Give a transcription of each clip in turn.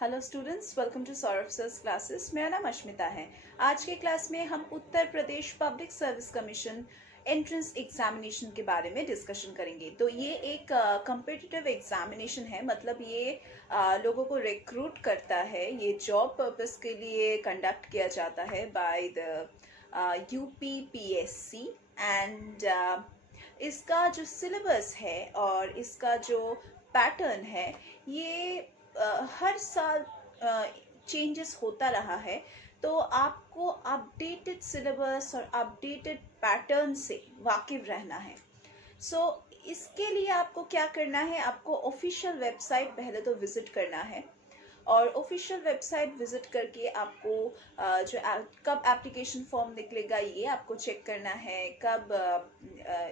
Hello students, welcome to Saurabh sir's classes. मेरा नाम अश्मिता है। आज के क्लास में हम Uttar Pradesh public service commission entrance examination के बारे में डिस्कशन करेंगे। तो ये एक कम्पिटिटिव एग्जामिनेशन है, मतलब ये लोगों को रिक्रूट करता है। ये जॉब पर्पस के लिए कंडक्ट किया जाता है बाय द UPPSC एंड इसका जो सिलेबस है और इसका जो पैटर्न है ये हर साल चेंजेस होता रहा है। तो आपको अपडेटेड सिलेबस और अपडेटेड पैटर्न से वाकिफ रहना है। इसके लिए आपको क्या करना है, आपको ऑफिशियल वेबसाइट पहले तो विजिट करना है और ऑफिशियल वेबसाइट विजिट करके आपको कब एप्लीकेशन फॉर्म निकलेगा ये आपको चेक करना है, कब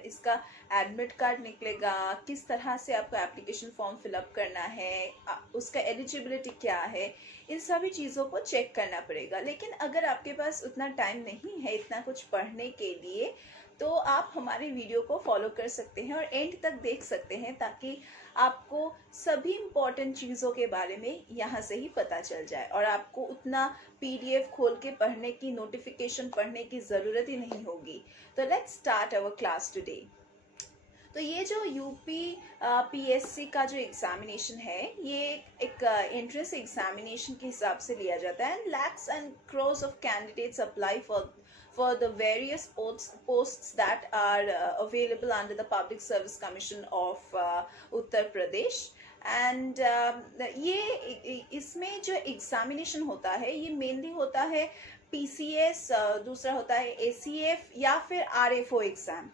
इसका एडमिट कार्ड निकलेगा, किस तरह से आपको एप्लीकेशन फॉर्म फिलअप करना है, उसका एलिजिबिलिटी क्या है, इन सभी चीज़ों को चेक करना पड़ेगा। लेकिन अगर आपके पास उतना टाइम नहीं है इतना कुछ पढ़ने के लिए, तो आप हमारे वीडियो को फॉलो कर सकते हैं और एंड तक देख सकते हैं, ताकि आपको सभी इम्पॉर्टेंट चीज़ों के बारे में यहाँ से ही पता चल जाए और आपको उतना PDF खोल के पढ़ने की, नोटिफिकेशन पढ़ने की ज़रूरत ही नहीं होगी। तो let's start our class today. तो ये जो UPPSC का जो एग्जामिनेशन है ये एक एंट्रेंस एग्जामिनेशन के हिसाब से लिया जाता है। Lakhs and crores of candidates apply for the various posts that are available under the Public Service Commission of Uttar Pradesh and ये इसमें जो एग्जामिनेशन होता है ये मेनली होता है PCS, दूसरा होता है ACF या फिर RFO एग्जाम।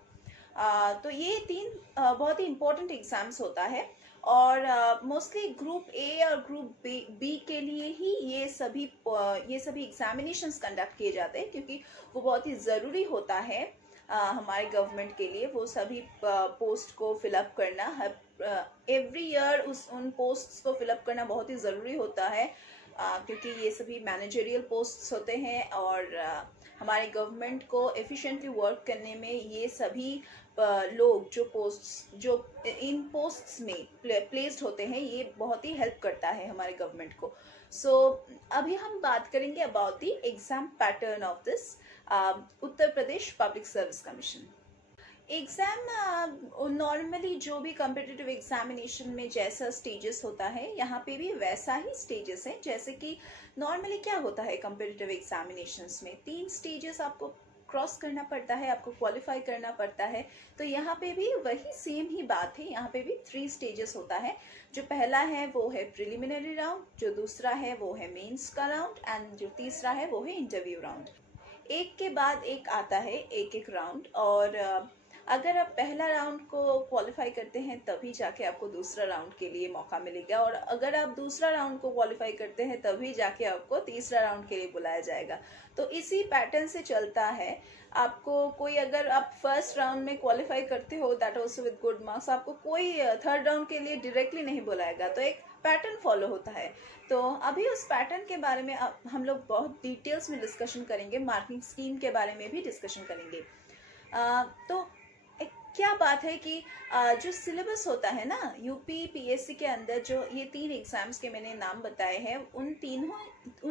तो ये तीन बहुत ही इम्पोर्टेंट एग्जाम्स होता है और मोस्टली ग्रुप A और ग्रुप B के लिए ही ये सभी एग्जामिनेशंस कंडक्ट किए जाते हैं, क्योंकि वो बहुत ही ज़रूरी होता है हमारे गवर्नमेंट के लिए। वो सभी पोस्ट को फिलअप करना, एवरी ईयर उन पोस्ट्स को फिलअप करना बहुत ही ज़रूरी होता है, क्योंकि ये सभी मैनेजरियल पोस्ट्स होते हैं और हमारे गवर्नमेंट को एफिशिएंटली वर्क करने में ये सभी लोग जो इन पोस्ट्स में प्लेस्ड होते हैं ये बहुत ही हेल्प करता है हमारे गवर्नमेंट को। अभी हम बात करेंगे about the exam pattern of this Uttar Pradesh public service commission exam. Normally जो भी कम्पिटिटिव एग्जामिनेशन में जैसा स्टेजेस होता है यहाँ पे भी वैसा ही स्टेजेस है। जैसे कि नॉर्मली क्या होता है कम्पिटिटिव एग्जामिनेशंस में 3 स्टेजेस आपको क्रॉस करना पड़ता है, आपको क्वालिफाई करना पड़ता है। तो यहाँ पे भी वही सेम ही बात है, यहाँ पे भी 3 स्टेजेस होता है। जो पहला है वो है प्रिलिमिनरी राउंड, जो दूसरा है वो है मेंस का राउंड एंड जो तीसरा है वो है इंटरव्यू राउंड। एक के बाद एक आता है एक राउंड और अगर आप पहला राउंड को क्वालिफाई करते हैं तभी जाके आपको दूसरा राउंड के लिए मौका मिलेगा, और अगर आप दूसरा राउंड को क्वालिफाई करते हैं तभी जाके आपको तीसरा राउंड के लिए बुलाया जाएगा। तो इसी पैटर्न से चलता है। आपको कोई, अगर आप फर्स्ट राउंड में क्वालिफाई करते हो that also with good marks, आपको कोई थर्ड राउंड के लिए डायरेक्टली नहीं बुलाएगा। तो एक पैटर्न फॉलो होता है। तो अभी उस पैटर्न के बारे में हम लोग बहुत डिटेल्स में डिस्कशन करेंगे, मार्किंग स्कीम के बारे में भी डिस्कशन करेंगे। तो क्या बात है कि जो सिलेबस होता है ना UPPSC के अंदर, जो ये 3 एग्जाम्स के मैंने नाम बताए हैं, उन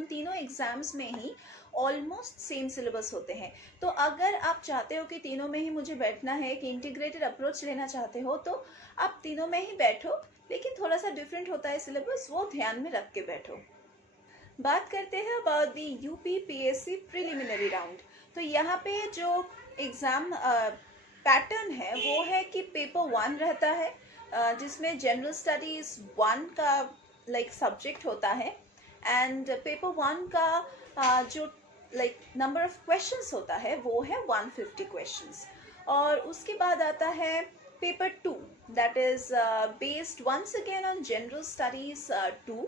तीनों एग्जाम्स में ही ऑलमोस्ट सेम सिलेबस होते हैं। तो अगर आप चाहते हो कि तीनों में ही मुझे बैठना है, कि इंटीग्रेटेड अप्रोच लेना चाहते हो, तो आप तीनों में ही बैठो, लेकिन थोड़ा सा डिफरेंट होता है सिलेबस, वो ध्यान में रख के बैठो। बात करते हैं about the UPPSC preliminary round. तो यहाँ पे जो एग्ज़ाम पैटर्न है वो है कि पेपर 1 रहता है, जिसमें जनरल स्टडीज 1 का सब्जेक्ट होता है एंड पेपर 1 का जो नंबर ऑफ क्वेश्चंस होता है वो है 150 क्वेश्चंस। और उसके बाद आता है paper 2 that is based once again on general studies 2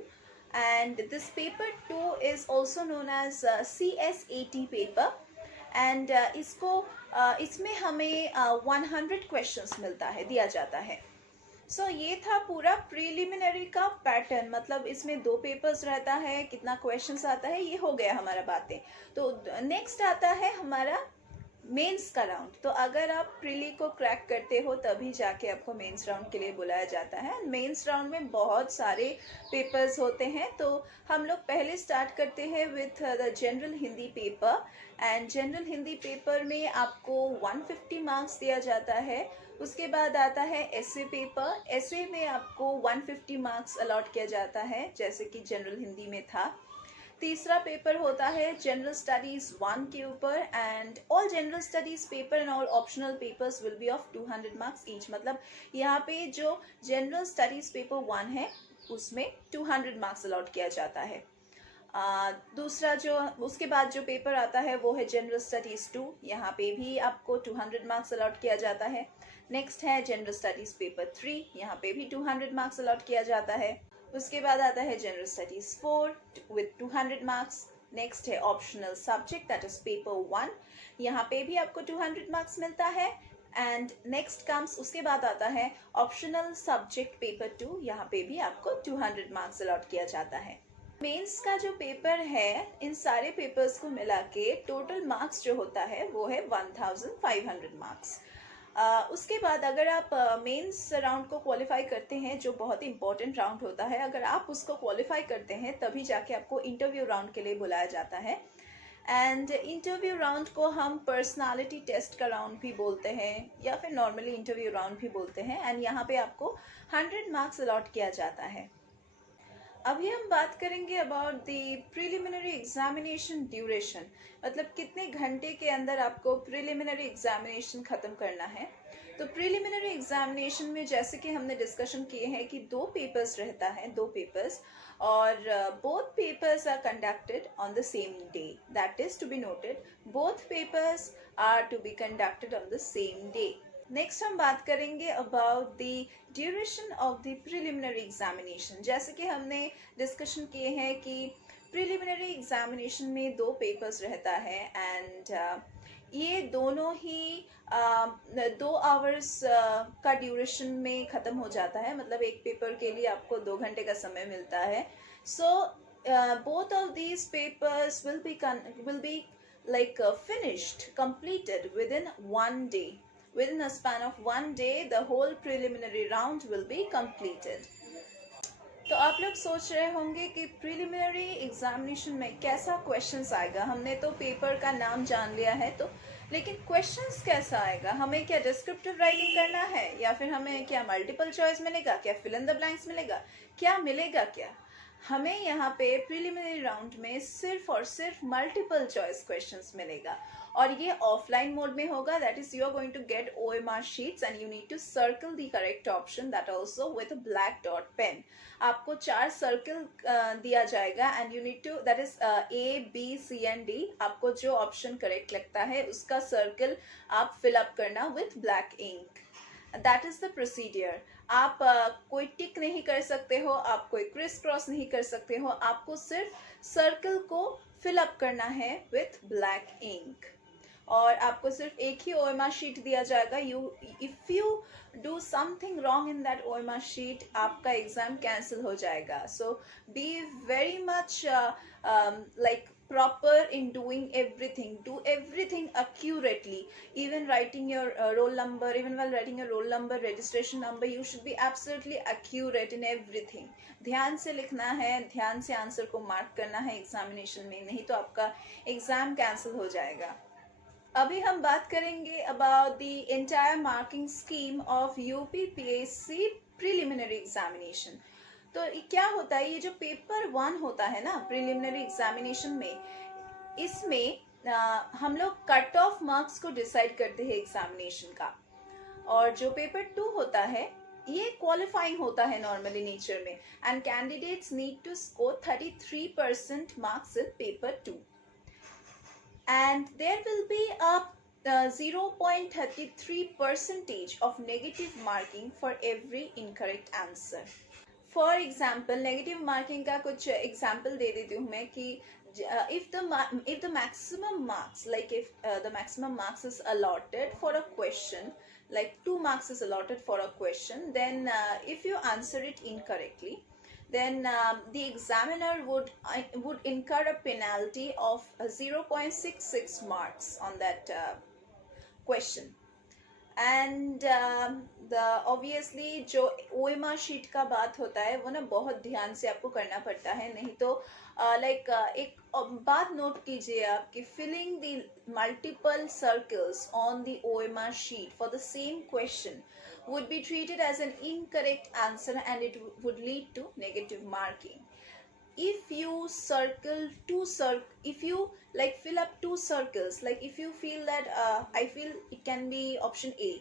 and this paper 2 is also known as CSAT paper and इसमें हमें 100 क्वेश्चंस मिलता है, दिया जाता है। ये था पूरा प्रीलिमिनरी का पैटर्न, मतलब इसमें 2 पेपर्स रहता है, कितना क्वेश्चंस आता है, ये हो गया हमारा बातें। तो नेक्स्ट आता है हमारा मेंस का राउंड। तो अगर आप प्रीली को क्रैक करते हो तभी जाके आपको मेंस राउंड के लिए बुलाया जाता है। मेंस राउंड में बहुत सारे पेपर्स होते हैं, तो हम लोग पहले स्टार्ट करते हैं with the general Hindi paper. And general Hindi paper में आपको 150 मार्क्स दिया जाता है। उसके बाद आता है एसए पेपर। एसए में आपको 150 मार्क्स अलॉट किया जाता है, जैसे कि जनरल हिंदी में था। तीसरा पेपर होता है जनरल स्टडीज 1 के ऊपर। And all general studies paper and all optional papers will be of 200 marks each. मतलब यहाँ पे जो जनरल स्टडीज पेपर 1 है उसमें 200 मार्क्स अलॉट किया जाता है। दूसरा जो उसके बाद जो पेपर आता है वो है जनरल स्टडीज 2। यहाँ पे भी आपको 200 मार्क्स अलॉट किया जाता है। नेक्स्ट है जनरल स्टडीज पेपर 3, यहाँ पे भी 200 मार्क्स अलॉट किया जाता है। उसके बाद आता है general studies 4 with 200 marks. Next है optional subject that is paper 1, यहाँ पे भी आपको 200 मार्क्स मिलता है। एंड नेक्स्ट कम्स उसके बाद आता है ऑप्शनल सब्जेक्ट पेपर 2, यहाँ पे भी आपको 200 मार्क्स अलॉट किया जाता है। मेंस का जो पेपर है, इन सारे पेपर्स को मिला के टोटल मार्क्स जो होता है वो है 1500 मार्क्स। उसके बाद अगर आप मेंस राउंड को क्वालिफाई करते हैं, जो बहुत ही इंपॉर्टेंट राउंड होता है, अगर आप उसको क्वालिफाई करते हैं तभी जाके आपको इंटरव्यू राउंड के लिए बुलाया जाता है। एंड इंटरव्यू राउंड को हम पर्सनालिटी टेस्ट का राउंड भी बोलते हैं या फिर नॉर्मली इंटरव्यू राउंड भी बोलते हैं। एंड यहाँ पे आपको 100 मार्क्स अलॉट किया जाता है। अभी हम बात करेंगे about the preliminary examination duration, मतलब कितने घंटे के अंदर आपको प्रिलिमिनरी एग्जामिनेशन ख़त्म करना है। तो प्रिलिमिनरी एग्जामिनेशन में जैसे कि हमने डिस्कशन किए हैं कि 2 पेपर्स रहता है, 2 पेपर्स, और both papers are conducted on the same day. That is to be noted, both papers are to be conducted on the same day. Next हम बात करेंगे about the duration of the preliminary examination. जैसे कि हमने discussion किए हैं कि preliminary examination में 2 पेपर्स रहता है। एंड ये दोनों ही 2 आवर्स का ड्यूरेशन में ख़त्म हो जाता है। मतलब एक पेपर के लिए आपको 2 घंटे का समय मिलता है। So both of these papers will be like finished, completed within 1 day. Within a span of 1 day, the whole preliminary round will be completed. तो आप लोग सोच रहे होंगे कि प्रिलिमिनरी एग्जामिनेशन में कैसा क्वेश्चंस आएगा। हमने तो पेपर का नाम जान लिया है, तो लेकिन क्वेश्चंस कैसा आएगा? हमें क्या डिस्क्रिप्टिव राइटिंग करना है, या फिर हमें क्या मल्टीपल चॉइस मिलेगा, क्या फिल इन द ब्लैंक्स मिलेगा, क्या मिलेगा क्या? हमें यहाँ पे प्रिलिमिनरी राउंड में सिर्फ और सिर्फ मल्टीपल चॉइस क्वेश्चंस मिलेगा, और ये ऑफलाइन मोड में होगा। That is you are going to get OMR sheets and you need to circle the correct option, that also with a black dot pen. आपको 4 सर्कल दिया जाएगा and you need to, that is A, B, C and D। आपको जो option correct लगता है उसका circle आप fill up करना with black ink. That is the procedure. आप कोई टिक नहीं कर सकते हो, आप कोई क्रिस क्रॉस नहीं कर सकते हो, आपको सिर्फ सर्कल को फिल अप करना है विथ ब्लैक इंक। और आपको सिर्फ एक ही OMR शीट दिया जाएगा। If you do something wrong in that OMR sheet, आपका एग्जाम कैंसिल हो जाएगा। So be very much like proper in doing everything. Do everything accurately. Even writing your roll number, even while writing your roll number, registration number, you should be absolutely accurate in everything. ध्यान से लिखना है, ध्यान से answer को mark करना है examination में, नहीं तो आपका एग्जाम कैंसिल हो जाएगा। अभी हम बात करेंगे about the entire marking scheme of UPPSC preliminary examination. तो क्या होता है, ये जो पेपर 1 होता है ना प्रिलिमिनरी एग्जामिनेशन में, इसमें हम लोग कट ऑफ मार्क्स को डिसाइड करते हैं एग्जामिनेशन का। और जो पेपर 2 होता है ये क्वालिफाइंग होता है नॉर्मली नेचर में, and candidates need to score 33% marks in paper 2, and there will be a 0.33% of negative marking for every incorrect answer. For example, negative marking का कुछ example दे देती हूँ मैं कि if the maximum marks, like if the maximum marks is allotted for a question, like 2 marks is allotted for a question, then if you answer it incorrectly, then the examiner would incur a penalty of 0.66 marks on that question. And the obviously जो OMR sheet का बात होता है वो ना बहुत ध्यान से आपको करना पड़ता है, नहीं तो एक बात नोट कीजिए आप कि filling the multiple circles on the OMR sheet for the same question would be treated as an incorrect answer and it would lead to negative marking. If you if you like fill up two circles, like if you feel that I feel it can be option A,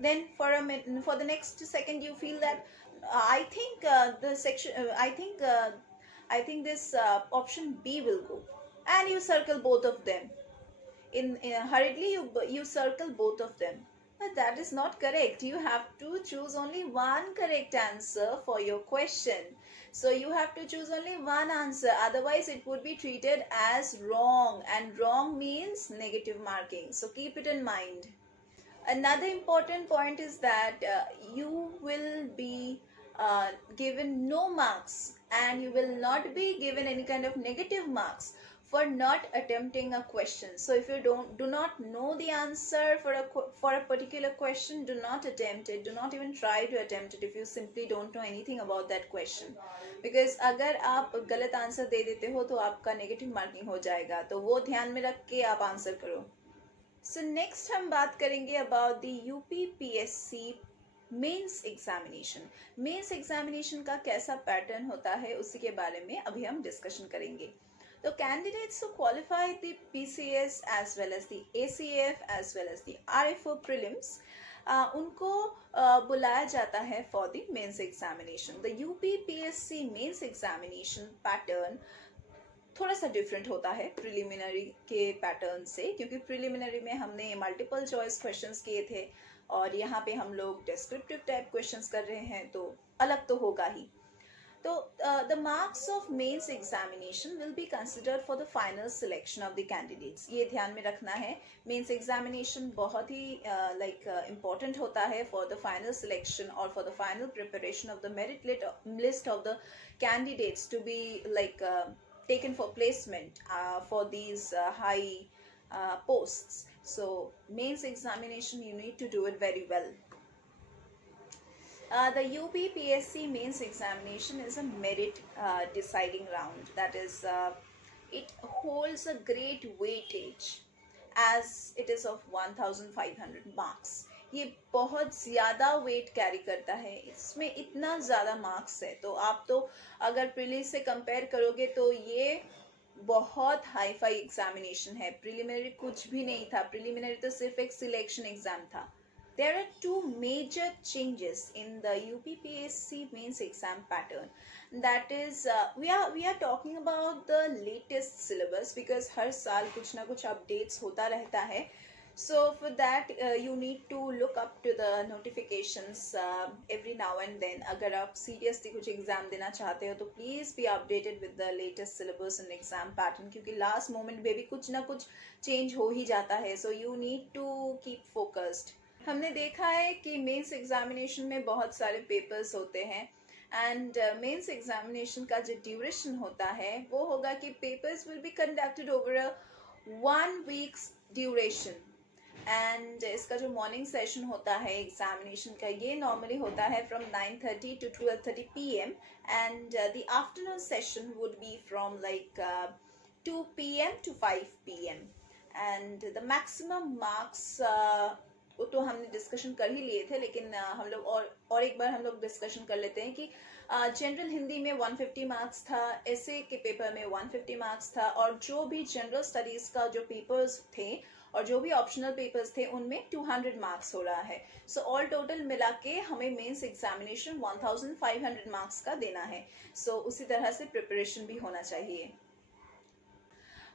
then for the next second you feel that I think the section I think this option B will go, and you circle both of them in hurriedly you circle both of them, but that is not correct. You have to choose only one correct answer for your question. So you have to choose only one answer, otherwise it would be treated as wrong, and wrong means negative marking, so keep it in mind. Another important point is that you will be given no marks, and you will not be given any kind of negative marks for not attempting a question. So if you do not know the answer for a particular question, do not attempt it. Do not even try to attempt it if you simply don't know anything about that question. Because अगर आप गलत answer दे देते हो तो आपका negative marking हो जाएगा, तो वो ध्यान में रख के आप आंसर करो. सो नेक्स्ट हम बात करेंगे about the UPPSC mains examination. Mains examination का कैसा पैटर्न होता है उसी के बारे में अभी हम डिस्कशन करेंगे. तो candidates who qualify the PCS as well as the ACF as well as the RFO prelims उनको बुलाया जाता है for the mains examination. The UPPSC mains examination pattern थोड़ा सा डिफरेंट होता है प्रिलिमिनरी के पैटर्न से, क्योंकि प्रिलिमिनरी में हमने मल्टीपल चॉइस क्वेश्चंस किए थे और यहाँ पे हम लोग डिस्क्रिप्टिव टाइप क्वेश्चंस कर रहे हैं, तो अलग तो होगा ही. तो the marks of mains examination will be considered for the final selection of the candidates. ये ध्यान में रखना है, मेंस एग्जामिनेशन बहुत ही इम्पॉर्टेंट होता है फॉर द फाइनल सिलेक्शन और for the final preparation of the merit list of the candidates to be taken for placement for these high posts. So mains examination you need to do it very well. The UPPSC mains examination is a merit deciding round. That is, it holds a great weightage as it is of 1500 marks. ये बहुत ज़्यादा wait carry करता है, इसमें इतना ज़्यादा marks है, तो आप तो अगर प्रीली से कंपेयर करोगे तो ये बहुत हाई फाई एग्जामिनेशन है. प्रिलिमिनरी कुछ भी नहीं था, प्रिलिमिनरी तो सिर्फ एक सिलेक्शन एग्जाम था. There are two major changes in the UPPSC mains exam pattern. That is, we are talking about the latest syllabus because हर साल कुछ ना कुछ updates होता रहता है. So for that you need to look up to the notifications every now and then. अगर आप seriously कुछ exam देना चाहते हो तो please be updated with the latest syllabus and exam pattern, क्योंकि last moment में भी कुछ ना कुछ change हो ही जाता है. So you need to keep focused. हमने देखा है कि मेंस एग्जामिनेशन में बहुत सारे पेपर्स होते हैं, एंड मेंस एग्जामिनेशन का जो ड्यूरेशन होता है वो होगा कि papers will be conducted over a 1 weeks duration. And इसका जो मॉर्निंग सेशन होता है एग्जामिनेशन का, ये नॉर्मली होता है from 9:30 to 12:30 PM, and the afternoon session would be from 2 PM to 5 PM. And the maximum marks तो हमने डिस्कशन कर ही लिए थे, लेकिन हम लोग और एक बार हम लोग डिस्कशन कर लेते हैं कि जनरल हिंदी में 150 मार्क्स था, एसे के पेपर में 150 मार्क्स था, और जो भी जनरल स्टडीज का जो पेपर्स थे और जो भी ऑप्शनल पेपर्स थे उनमें 200 मार्क्स हो रहा है. सो ऑल टोटल मिला के हमें मेंस एग्जामिनेशन 1500 मार्क्स का देना है. सो उसी तरह से प्रिपरेशन भी होना चाहिए.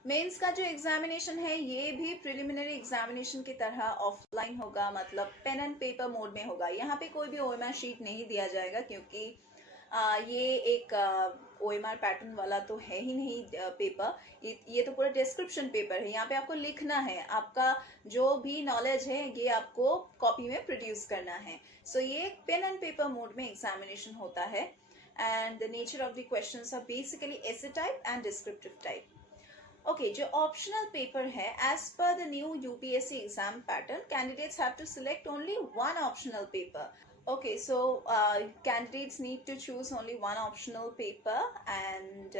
मेंस का जो एग्जामिनेशन है ये भी प्रिलिमिनरी एग्जामिनेशन की तरह ऑफलाइन होगा, मतलब पेन एंड पेपर मोड में होगा. यहाँ पे कोई भी ओएमआर शीट नहीं दिया जाएगा, क्योंकि ये एक ओएमआर पैटर्न वाला तो है ही नहीं पेपर. ये तो पूरा डिस्क्रिप्शन पेपर है. यहाँ पे आपको लिखना है, आपका जो भी नॉलेज है ये आपको कॉपी में प्रोड्यूस करना है. सो ये पेन एंड पेपर मोड में एग्जामिनेशन होता है, and the nature of the questions are basically essay type and descriptive type. Okay, जो ऑप्शनल पेपर है, as per the new UPSC exam pattern, candidates have to select only one optional paper. Okay, so candidates need to choose only one optional paper and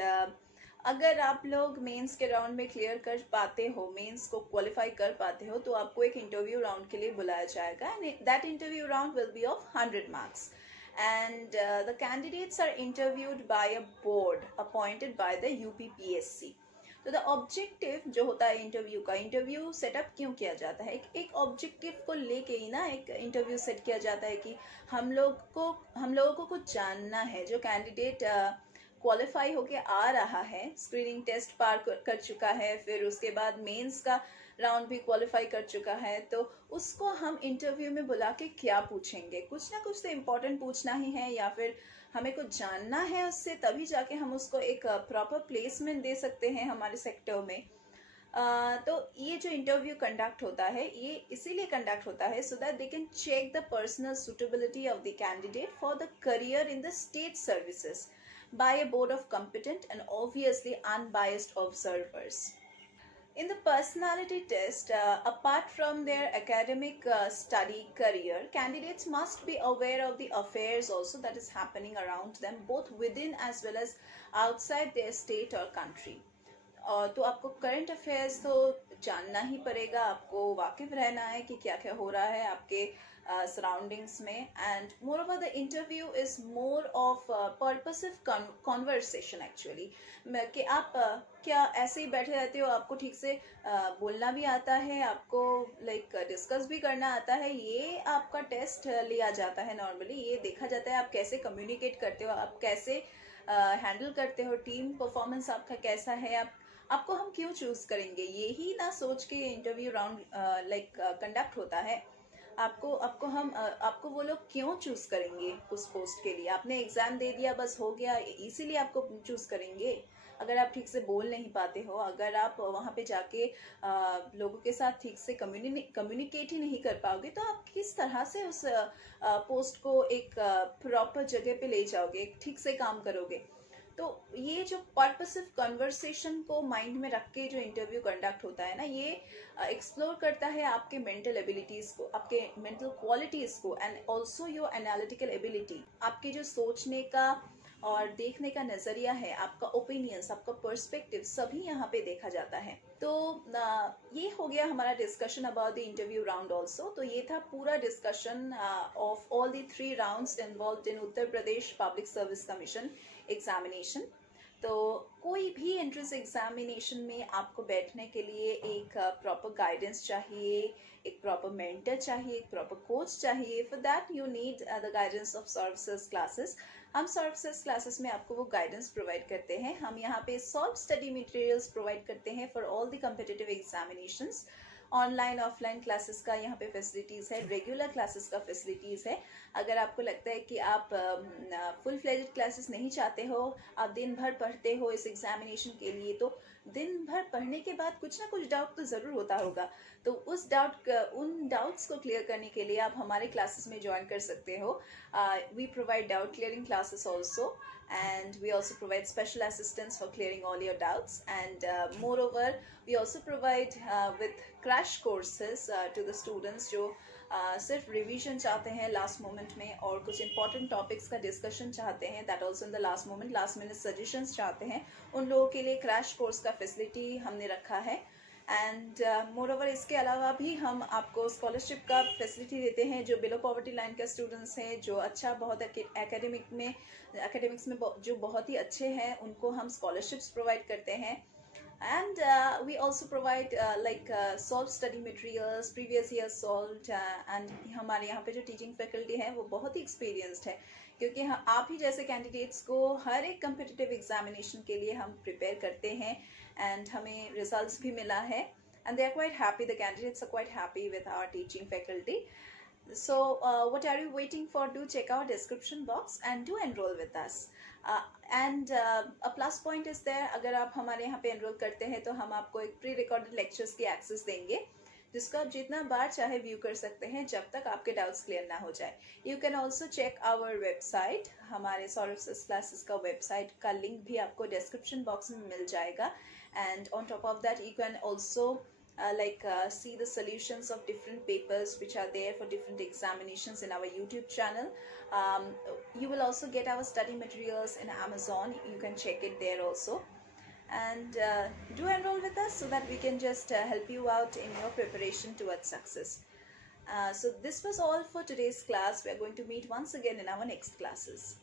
अगर आप लोग mains के round में clear कर पाते हो, mains को क्वालिफाई कर पाते हो, तो आपको एक इंटरव्यू राउंड के लिए बुलाया जाएगा and that interview round will be of 100 marks and the candidates are interviewed by a board appointed by the UPPSC. तो द ऑब्जेक्टिव जो होता है इंटरव्यू का, इंटरव्यू सेटअप क्यों किया जाता है, एक ऑब्जेक्टिव को लेके ही ना एक इंटरव्यू सेट किया जाता है कि हम लोगों को कुछ जानना है. जो कैंडिडेट क्वालिफाई होके आ रहा है, स्क्रीनिंग टेस्ट पार कर चुका है, फिर उसके बाद मेंस का राउंड भी क्वालिफाई कर चुका है, तो उसको हम इंटरव्यू में बुला के क्या पूछेंगे, कुछ ना कुछ तो इम्पोर्टेंट पूछना ही है, या फिर हमें कुछ जानना है उससे, तभी जाके हम उसको एक प्रॉपर प्लेसमेंट दे सकते हैं हमारे सेक्टर में. तो ये जो इंटरव्यू कंडक्ट होता है, ये इसीलिए कंडक्ट होता है so that they can check the personal suitability of the candidate for the career in the state services by a board of competent and obviously unbiased observers. In the personality test, apart from their academic study career, candidates must be aware of the affairs also that is happening around them, both within as well as outside their state or country. तो आपको current affairs तो जानना ही पड़ेगा, आपको वाकिफ रहना है कि क्या क्या हो रहा है आपके सराउंडिंग्स में. And more over the interview is more of purposive conversation actually, कि आप क्या ऐसे ही बैठे रहते हो, आपको ठीक से बोलना भी आता है, आपको लाइक डिस्कस भी करना आता है, ये आपका टेस्ट लिया जाता है. नॉर्मली ये देखा जाता है आप कैसे कम्युनिकेट करते हो, आप कैसे हैंडल करते हो, टीम परफॉर्मेंस आपका कैसा है, आपको हम क्यों चूज करेंगे, यही ना सोच के इंटरव्यू राउंड लाइक कंडक्ट होता है. आपको वो लोग क्यों चूज करेंगे उस पोस्ट के लिए. आपने एग्जाम दे दिया बस हो गया, इसीलिए आपको चूज करेंगे. अगर आप ठीक से बोल नहीं पाते हो, अगर आप वहाँ पे जाके लोगों के साथ ठीक से कम्युनिकेट ही नहीं कर पाओगे, तो आप किस तरह से उस पोस्ट को एक प्रॉपर जगह पे ले जाओगे, एक ठीक से काम करोगे. तो ये जो पर्पसिव कन्वर्सेशन को माइंड में रख के जो इंटरव्यू कंडक्ट होता है ना, ये एक्सप्लोर करता है आपके मेंटल एबिलिटीज को, आपके मेंटल क्वालिटीज को, and also your analytical ability. आपके जो सोचने का और देखने का नजरिया है, आपका ओपिनियंस, आपका पर्सपेक्टिव, सभी यहाँ पे देखा जाता है. तो ये हो गया हमारा discussion about the interview round also. तो ये था पूरा discussion of all the 3 rounds involved in Uttar Pradesh public service commission examination. तो कोई भी एंट्रेंस एग्जामिनेशन में आपको बैठने के लिए एक प्रॉपर गाइडेंस चाहिए, एक प्रॉपर मेंटर चाहिए, एक प्रॉपर कोच चाहिए. For that you need the guidance of services classes. हम सर्विसेज क्लासेस में आपको वो गाइडेंस प्रोवाइड करते हैं. हम यहाँ पे सॉल्व स्टडी मटेरियल्स प्रोवाइड करते हैं for all the competitive examinations. Online offline classes का यहाँ पे फैसिलिटीज़ है, रेगुलर क्लासेस का फैसिलिटीज़ है. अगर आपको लगता है कि आप फुल फ्लेज्ड क्लासेस नहीं चाहते हो, आप दिन भर पढ़ते हो इस एग्जामिनेशन के लिए, तो दिन भर पढ़ने के बाद कुछ ना कुछ डाउट तो ज़रूर होता होगा. तो उन डाउट्स को क्लियर करने के लिए आप हमारे क्लासेस में ज्वाइन कर सकते हो. We provide doubt clearing classes also, and we also provide special assistance for clearing all your doubts. And moreover, we also provide with crash courses to the students जो सिर्फ रिवीजन चाहते हैं last moment में, और कुछ important topics का discussion चाहते हैं, that also in the last moment, last minute suggestions चाहते हैं, उन लोगों के लिए क्रैश कोर्स का फैसिलिटी हमने रखा है. एंड मोर ओवर इसके अलावा भी हम आपको स्कॉलरशिप का फैसिलिटी देते हैं. जो बिलो पॉवर्टी लाइन के स्टूडेंट्स हैं, जो अच्छा बहुत एकेडमिक्स में जो बहुत ही अच्छे हैं, उनको हम स्कॉलरशिप्स प्रोवाइड करते हैं. And we also provide like solved study materials, previous year solved, and हमारे यहाँ पे जो टीचिंग फैकल्टी है वो बहुत ही एक्सपीरियंस्ड है, क्योंकि आप ही जैसे कैंडिडेट्स को हर एक कम्पिटिटिव एग्जामिनेशन के लिए हम प्रिपेयर करते हैं, एंड हमें रिजल्ट्स भी मिला है. And they are quite happy, the candidates are quite happy with our teaching faculty. So what are you waiting for? Do check our description box and do enroll with us. And a plus point is there, अगर आप हमारे यहाँ पे enrol करते हैं तो हम आपको एक प्री रिकॉर्डेड लेक्चर्स की एक्सेस देंगे, जिसको आप जितना बार चाहे व्यू कर सकते हैं जब तक आपके डाउट्स क्लियर ना हो जाए. You can also check our website. हमारे सौरभ सर क्लासेस का वेबसाइट का लिंक भी आपको डिस्क्रिप्शन बॉक्स में मिल जाएगा. And on top of that you can also see the solutions of different papers which are there for different examinations in our YouTube channel. um, you will also get our study materials in Amazon. You can check it there also. And do enroll with us so that we can just help you out in your preparation towards success. So this was all for today's class. We are going to meet once again in our next classes.